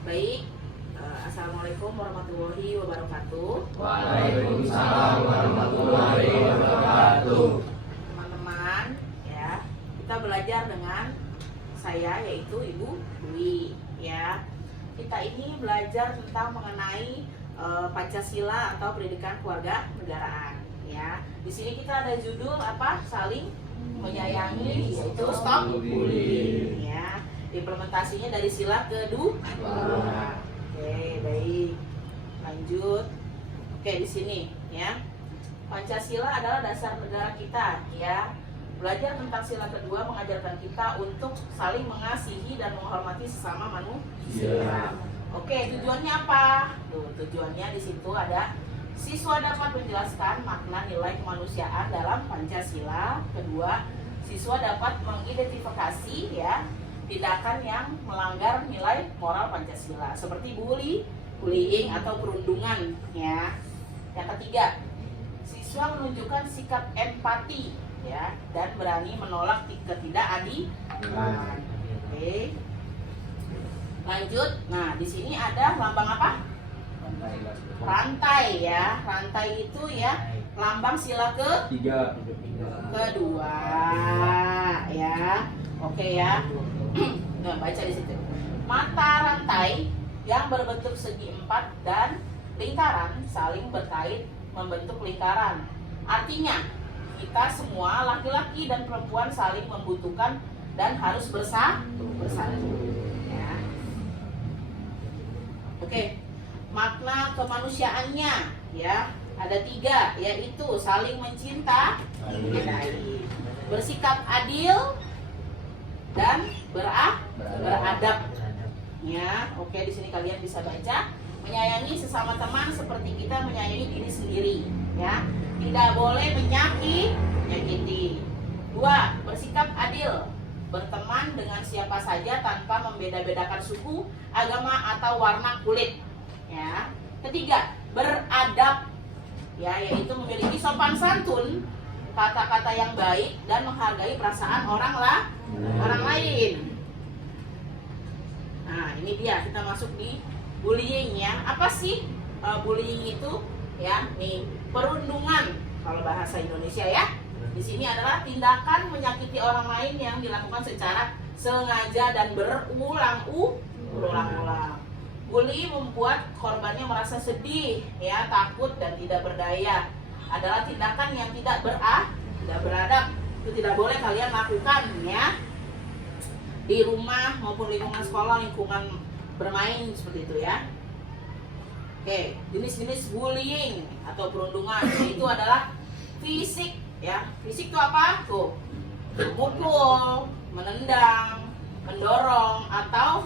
Baik, Assalamualaikum warahmatullahi wabarakatuh. Waalaikumsalam warahmatullahi wabarakatuh. Teman-teman, ya, kita belajar dengan saya yaitu Ibu Dwi. Ya, kita ini belajar tentang mengenai Pancasila atau pendidikan keluarga negaraan. Ya, di sini kita ada judul apa? Saling menyayangi, yaitu stop bullying. Ya, implementasinya dari sila kedua. Oke, baik. Lanjut. Oke, di sini ya. Pancasila adalah dasar negara kita, ya. Belajar tentang sila kedua mengajarkan kita untuk saling mengasihi dan menghormati sesama manusia. Oke, tujuannya apa? Tuh, tujuannya di situ ada siswa dapat menjelaskan makna nilai kemanusiaan dalam Pancasila. Kedua, siswa dapat mengidentifikasi ya tindakan yang melanggar nilai moral Pancasila seperti bullying atau perundungan ya. Yang ketiga, siswa menunjukkan sikap empati ya dan berani menolak ketidakadilan. Oke. Lanjut. Nah, di sini ada lambang apa? Rantai ya. Rantai itu ya lambang sila kedua ya. Oke ya. Nah, baca di situ. Mata rantai yang berbentuk segi empat dan lingkaran saling berkait membentuk lingkaran. Artinya, kita semua laki-laki dan perempuan saling membutuhkan dan harus bersatu. Ya. Oke, makna kemanusiaannya ya ada 3, yaitu saling mencintai, bersikap adil, dan beradab. Ya, oke, di sini kalian bisa baca. Menyayangi sesama teman seperti kita menyayangi diri sendiri. Ya, tidak boleh menyakiti. 2, bersikap adil, berteman dengan siapa saja tanpa membeda-bedakan suku, agama atau warna kulit. Ya. Ketiga, beradab, ya, yaitu memiliki sopan santun, kata-kata yang baik dan menghargai perasaan orang lain. Nah, ini dia kita masuk di bullying ya. Apa sih bullying itu? Ya, nih perundungan kalau bahasa Indonesia ya. Di sini adalah tindakan menyakiti orang lain yang dilakukan secara sengaja dan berulang-ulang. Bully membuat korbannya merasa sedih, ya, takut dan tidak berdaya. Adalah tindakan yang tidak beradab. Itu tidak boleh kalian lakukan ya. Di rumah maupun lingkungan sekolah, lingkungan bermain seperti itu ya. Oke, jenis-jenis bullying atau perundungan itu adalah fisik ya. Fisik itu apa? Tuh, memukul, menendang, mendorong atau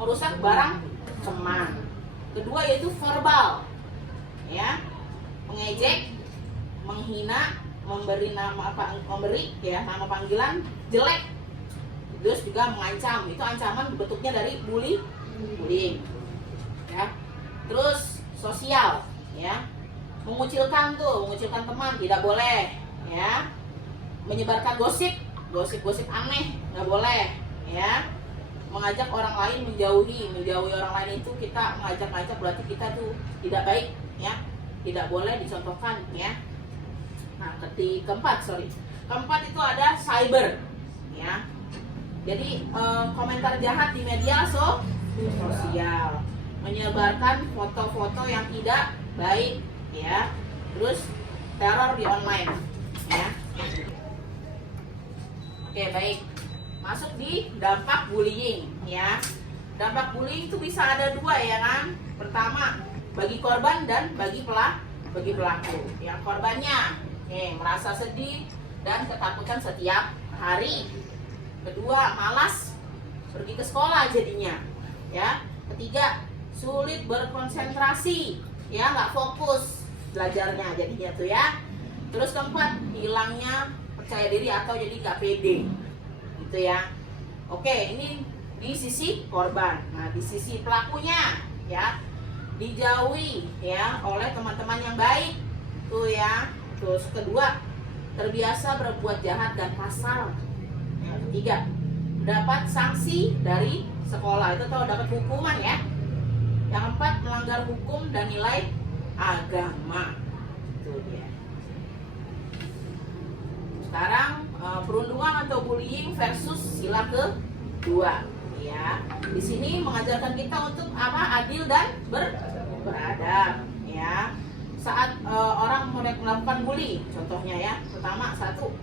merusak barang teman. Kedua yaitu verbal ya, mengejek, menghina, memberi nama nama panggilan jelek, terus juga mengancam. Itu ancaman bentuknya dari bullying ya. Terus sosial ya, mengucilkan teman tidak boleh ya. Menyebarkan gosip aneh nggak boleh ya. Mengajak orang lain menjauhi orang lain itu kita mengajak berarti kita tuh tidak baik ya, tidak boleh dicontohkan ya. Nah, keempat itu ada cyber ya. Jadi komentar jahat di media sosial, menyebarkan foto-foto yang tidak baik ya. Terus teror di online ya. Oke, baik. Masuk di dampak bullying ya. Dampak bullying itu bisa ada 2 ya kan. Pertama, bagi korban dan bagi pelaku. Yang korbannya merasa sedih dan ketakutan setiap hari. Kedua, malas pergi ke sekolah jadinya ya. Ketiga, sulit berkonsentrasi ya, nggak fokus belajarnya jadinya tuh ya. Terus keempat, hilangnya percaya diri atau jadi nggak pede gitu ya. Oke, ini di sisi korban. Nah, di sisi pelakunya ya, dijauhi ya oleh teman-teman yang baik tuh ya. Terus kedua, terbiasa berbuat jahat dan kasar. Yang ketiga, dapat sanksi dari sekolah, itu atau dapat hukuman ya. Yang keempat, melanggar hukum dan nilai agama. Itu dia. Sekarang perundungan atau bullying versus sila kedua ya. Di sini mengajarkan kita untuk apa? Adil dan beradab ya. Saat orang melakukan bully, contohnya ya, pertama satu,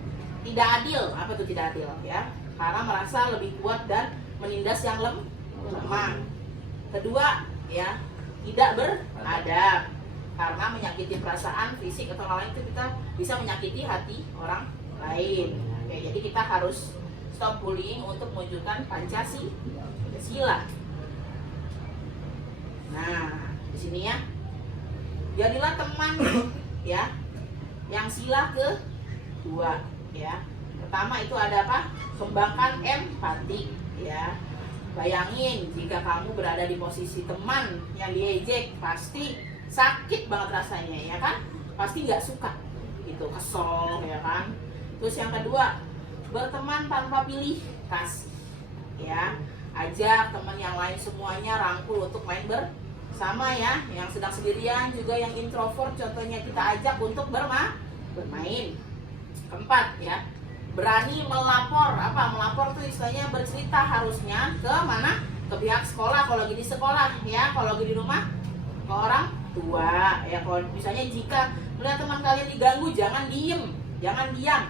tidak adil. Apa itu tidak adil ya? Karena merasa lebih kuat dan menindas yang lemah. Kedua ya, tidak beradab karena menyakiti perasaan fisik atau lain, itu kita bisa menyakiti hati orang lain. Oke, jadi kita harus stop bullying untuk mewujudkan Pancasila. Nah, di sini ya, jadilah teman ya yang sila kedua ya. Pertama itu ada apa? Kembangkan empati ya. Bayangin jika kamu berada di posisi teman yang diejek, pasti sakit banget rasanya ya kan? Pasti nggak suka, gitu, kesel ya kan? Terus yang kedua, berteman tanpa pilih kasih ya. Ajak teman yang lain semuanya rangkul untuk main bersama ya. Yang sedang sendirian juga yang introvert contohnya kita ajak untuk bermain. Keempat ya, berani melapor. Apa melapor tuh istilahnya bercerita, harusnya ke mana? Ke pihak sekolah kalau lagi di sekolah ya, kalau lagi di rumah ke orang tua ya. Kalau misalnya jika melihat teman kalian diganggu, jangan diam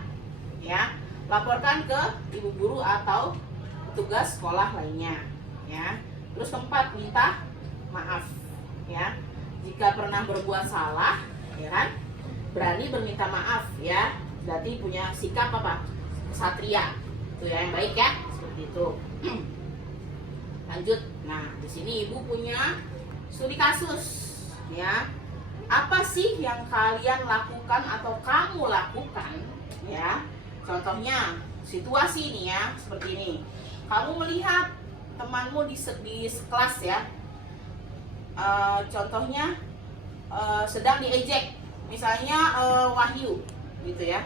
ya, laporkan ke ibu guru atau petugas sekolah lainnya ya. Terus keempat, minta maaf ya jika pernah berbuat salah ya kan, berani berminta maaf ya, berarti punya sikap apa? Kesatria itu ya, yang baik ya, seperti itu. Lanjut. Nah, di sini ibu punya studi kasus ya. Apa sih yang kalian lakukan atau kamu lakukan ya? Contohnya situasi ini ya, seperti ini. Kamu melihat temanmu di kelas ya, contohnya sedang diejek, misalnya Wahyu gitu ya.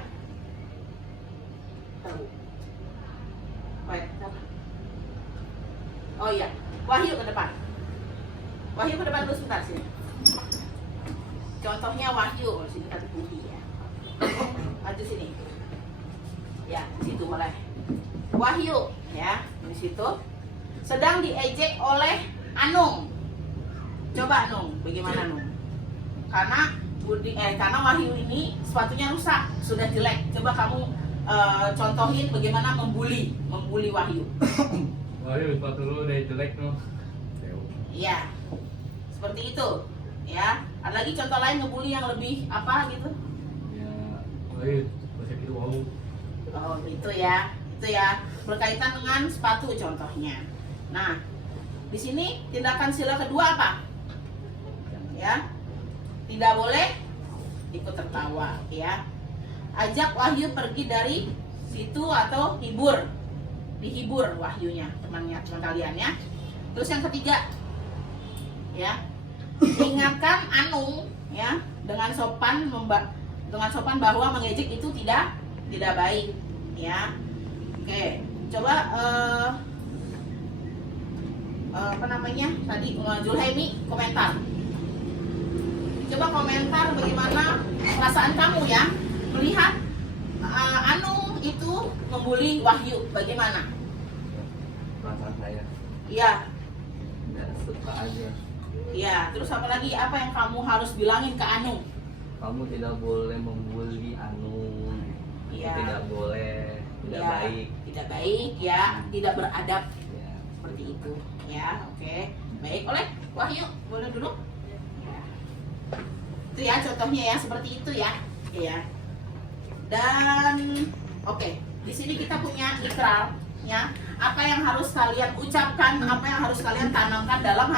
Oh iya, Wahyu ke depan. Wahyu ke depan dulu sebentar sini. Contohnya Wahyu, sini kata Budi ya. Maju sini. Ya, di situ boleh. Wahyu ya, di situ sedang diejek oleh Anung. Coba Anung, bagaimana Anung? Karena karena Wahyu ini sepatunya rusak, sudah jelek. Coba kamu contohin bagaimana membuli Wahyu. Wahyu, sepatu lu udah jelek tuh. Iya, seperti itu ya. Ada lagi contoh lain ngebully yang lebih apa gitu? Ya, Wahyu, masa gitu wow. Oh itu ya, berkaitan dengan sepatu contohnya. Nah, di sini tindakan sila kedua apa? Ya, tidak boleh ikut tertawa ya. Ajak Wahyu pergi dari situ atau dihibur Wahyunya, teman kalian ya. Terus yang ketiga ya, ingatkan Anung ya dengan sopan bahwa mengejek itu tidak baik ya. Oke, coba apa namanya tadi, Julhaimi komentar. Coba komentar bagaimana perasaan kamu ya melihat Anung itu membuli Wahyu, bagaimana? Perasaan saya Iya. nggak suka aja. Iya, terus apa lagi, apa yang kamu harus bilangin ke Anung? Kamu tidak boleh membuli Anung. Iya. Tidak boleh, tidak Ya, baik. tidak baik ya, tidak beradab Ya. seperti itu ya. Oke, baik. Oleh Wahyu, boleh dulu ya. Itu ya contohnya ya, seperti itu ya. Iya. Dan oke, di sini kita punya ikrar ya. Apa yang harus kalian ucapkan, apa yang harus kalian tanamkan dalam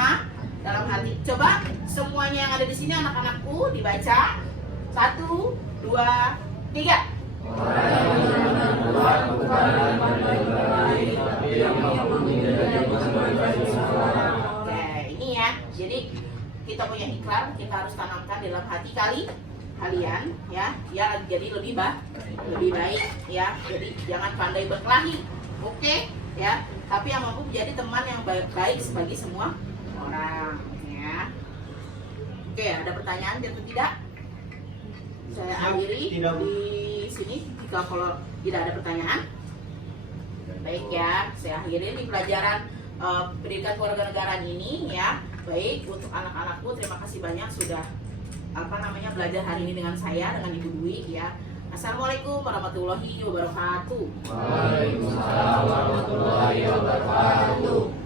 hati. Coba semuanya yang ada di sini, anak-anakku, dibaca. 1, 2, 3. Oke, ini ya. Jadi kita punya ikrar, kita harus tanamkan dalam hati kalian ya, biar jadi lebih baik ya. Jadi jangan pandai berkelahi. Oke. ya, tapi yang mampu menjadi teman yang baik bagi semua orang, ya. Oke, ada pertanyaan atau tidak? Saya akhiri Tidak. di sini jika kalau tidak ada pertanyaan. Baik ya, saya akhiri di pelajaran pendidikan kewarganegaraan ini ya. Baik, untuk anak-anakku terima kasih banyak sudah belajar hari ini dengan saya, dengan Ibu Dwi ya. Assalamualaikum warahmatullahi wabarakatuh. Waalaikumsalam warahmatullahi wabarakatuh.